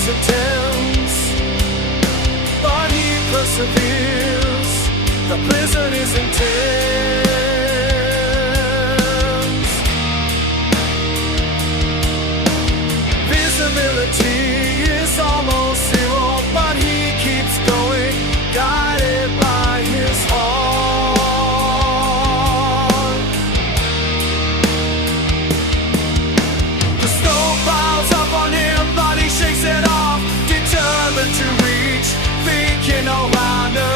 is intense, but he perseveres. The blizzard is intense. Visibility is almost zero, but he keeps going, guided by his heart. The snow piles up on him, but he shakes it off, determined to reach, thinking no line.